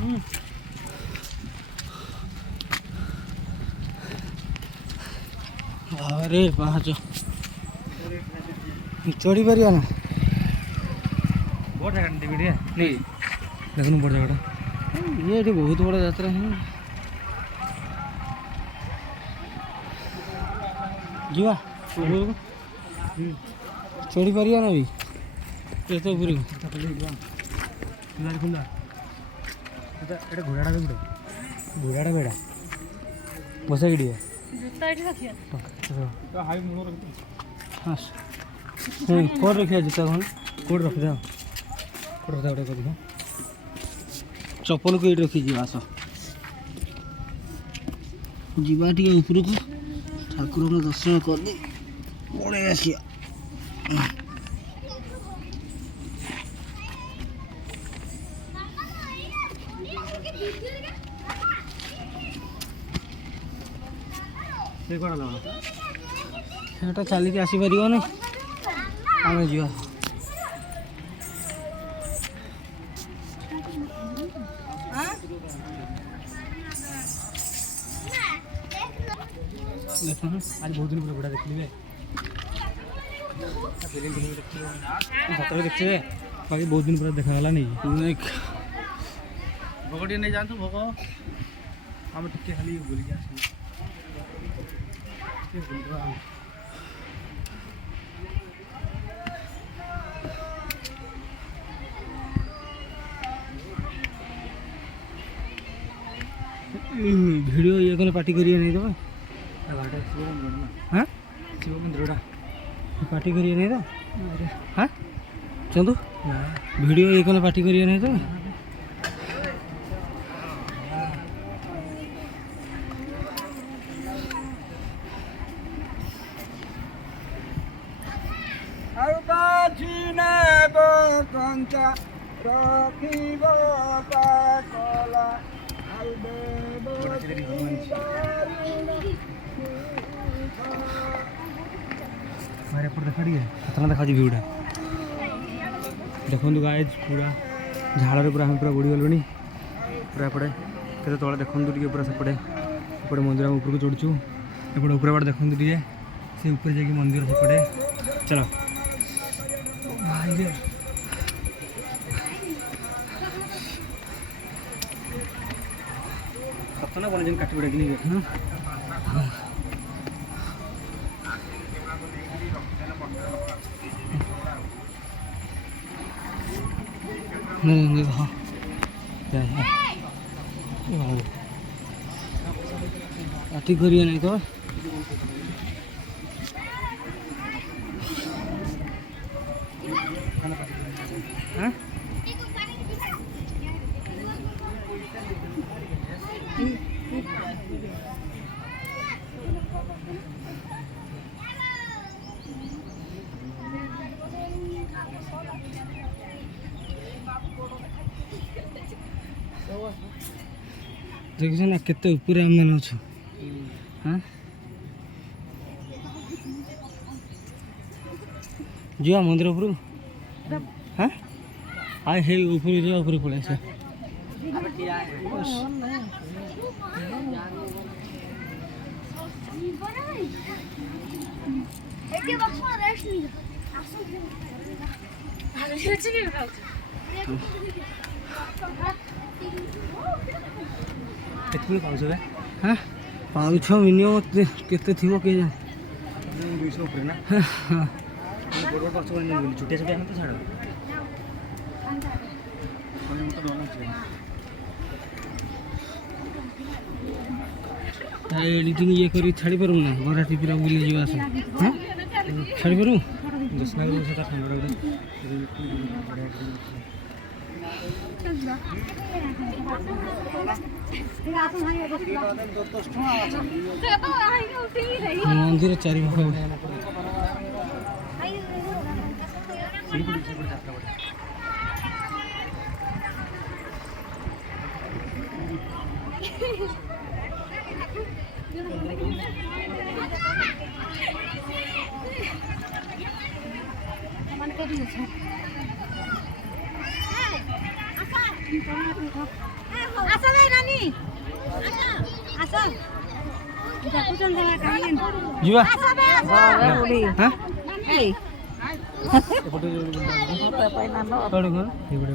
अरे पाँच चढ़ी पार ना बड़ जगह नहीं देखुन बड़ जगह ये बहुत बड़ा यात्रा है जीवा चढ़ी पार ना भी ये तो पूरी खुला এটা ঘোড়াটা দেখো ঘোড়াটা বেড়া বসে গিয়ে জুতা এটি রাখিয়া তো হাই মুনো রাখি हाँ कौन रखिया जूता कौन कोड रख दे कोड रख दे कर चप्पल को ये रखी जीवा आस जीवा टी ऊपर को ठाकुर को दर्शन कर दे पड़े आसिया से कोड ला सेटा चलिक आसीपर ना आम जा देख आज बहुत दिन बुढ़ा देखली सतरे देखते बाकी बहुत दिन पूरा देखा गला नहीं भोग नहीं जानतु भोग आम टिके खाली बोल के आस वीडियो ये कोने पार्टी करिए नहीं तो हाँ शिव मंदिर पार्टी करिए नहीं तो हाँ चंदू वीडियो ये कोने पार्टी करिए नहीं तो मारे पर देखा है कितना देखा व्यूटा देखो गाइज पूरा झाड़ पूरा हम पूरा बुड़ी गलुणी पूरा एपटे के तले देखु टे पूरा सेपटे एपटे मंदिर हम ऊपर को चढ़ुचु एपटे ऊपर बाटे देखु टे से ऊपर जाकि मंदिर सेपटे चलो सतना कौन जन काटी पड़ा कि नहीं हाँ पार्टी करिए नहीं तो हाँ देखिए ना केते ऊपर आम मैंने अच्छे हाँ जा मंदिर ऊपर हाँ आए हे ऊपर जा ऊपर पड़े से हाँ पाँच मिनिमम केते थी के 200 ऊपर ना छुट्टिया छुट्टिया तो छाड़ एडिटिंग ये करी छाड़ी पारू ना मराठी पूरा बुली जीवा से हाँ छाड़ी पारू दसना से ठंडा मंदिर चारि ଆସ ବେ ନାନୀ ଆସ ଦେଖୁଛନ୍ତି ନା କାହିଁ ଯିବା ଆସ ବେ ଆସ ହାଁ ଏଇ ଏପଟେ ପାଇଁ ନାନ ଏପଟେ